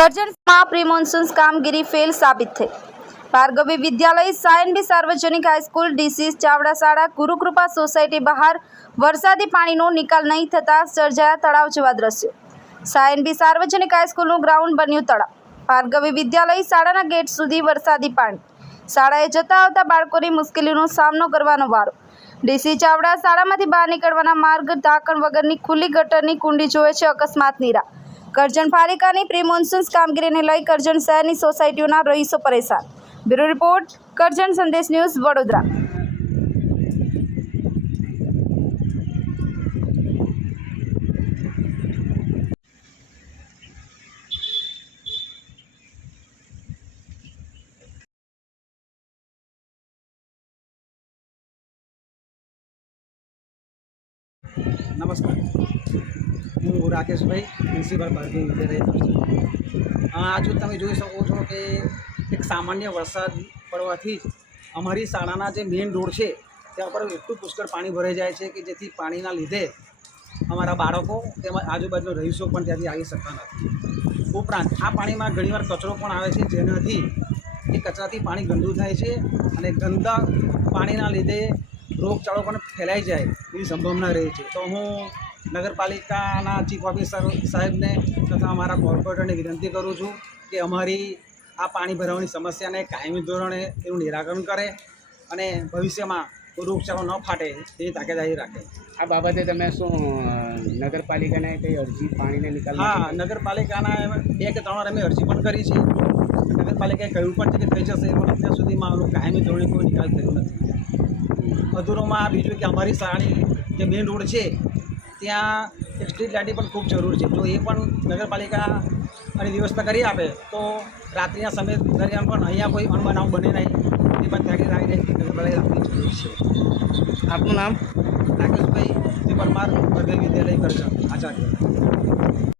કરજણમાં pre monsoon કામગીરી fail સાબિત થઈ। ભાર્ગવી વિદ્યાલય સાયનબી સાર્વજનિક હાઈસ્કૂલ ડીસી ચાવડા શાળા ગુરુકૃપા સોસાયટી બહાર વરસાદી પાણીનો નિકાલ નહીં થતાં સર્જાયા તળાવ જેવા દ્રશ્યો। સાયનબી સાર્વજનિક હાઈસ્કૂલનું ગ્રાઉન્ડ બન્યું તળાવ। ભાર્ગવી વિદ્યાલય શાળાના ગેટ સુધી વરસાદી પાણી। શાળાએ જતા આવતા બાળકોની મુશ્કેલીનો સામનો કરવાનો વારો। ડીસી ચાવડા શાળામાંથી બહાર નીકળવાના માર્ગ ઢાંકણ વગરની ખુલ્લી ગટરની કુંડી જોવે છે અકસ્માતની રાહ। કરજણ પાલિકાની પ્રી મોન્સૂન કામગીરીને લઈ કરજણ શહેરની સોસાયટીઓના રહીશો પરેશાન। બ્યુરો રિપોર્ટ કરજણ સંદેશ ન્યૂઝ વડોદરા। નમસ્કાર, હું રાકેશભાઈ, પ્રિન્સિપાલ ભાર્ગવી વિદ્યાલય। આજુ તમે જોઈ શકો છો કે એક સામાન્ય વરસાદ પડવાથી જ અમારી શાળાના જે મેઇન રોડ છે ત્યાં પર એટલું પુષ્કળ પાણી ભરાઈ જાય છે કે જેથી પાણીના લીધે અમારા બાળકો તેમજ આજુબાજુના રહીશો પણ ત્યાંથી આવી શકતા નથી। ઉપરાંત આ પાણીમાં ઘણીવાર કચરો પણ આવે છે, જેનાથી એ કચરાથી પાણી ગંદુ થાય છે અને ગંદા પાણીના લીધે રોગચાળો પણ ફેલાઈ જાય એવી સંભાવના રહે છે। તો હું નગરપાલિકાના ચીફ ઓફિસર સાહેબને તથા અમારા કોર્પોરેટરને વિનંતી કરું છું કે અમારી આ પાણી ભરાવાની સમસ્યાને કાયમી ધોરણે એનું નિરાકરણ કરે અને ભવિષ્યમાં કોઈ રોગચાળો ન ફાટે તેની તાકેદારી રાખે। આ બાબતે તમે શું નગરપાલિકાને કંઈ અરજી પાણીને નિકાલ? હા, નગરપાલિકાના 2 કે 3 વાર અમે અરજી પણ કરી છે। નગરપાલિકાએ કહ્યું પણ છે કે થઈ જશે, પણ અત્યાર સુધીમાં આનું કાયમી ધોરણે કોઈ નિકાલ થયો નથી। અધૂરોમાં બીજું કે અમારી શાળાની જે મેઇન રોડ છે ત્યાં એક સ્ટ્રીટ લાઇટની પણ ખૂબ જરૂર છે। જો એ પણ નગરપાલિકા આની વ્યવસ્થા કરી આપે તો રાત્રિના સમય દરમિયાન પણ અહીંયા કોઈ અણબનાવ બને નહીં એ પણ ત્યાંથી રાખી નગરપાલિકા જરૂર છે। આપનું નામ? રાકેશભાઈ પરમાર, ભાર્ગવી વિદ્યાલય કરજણ, આચાર્ય।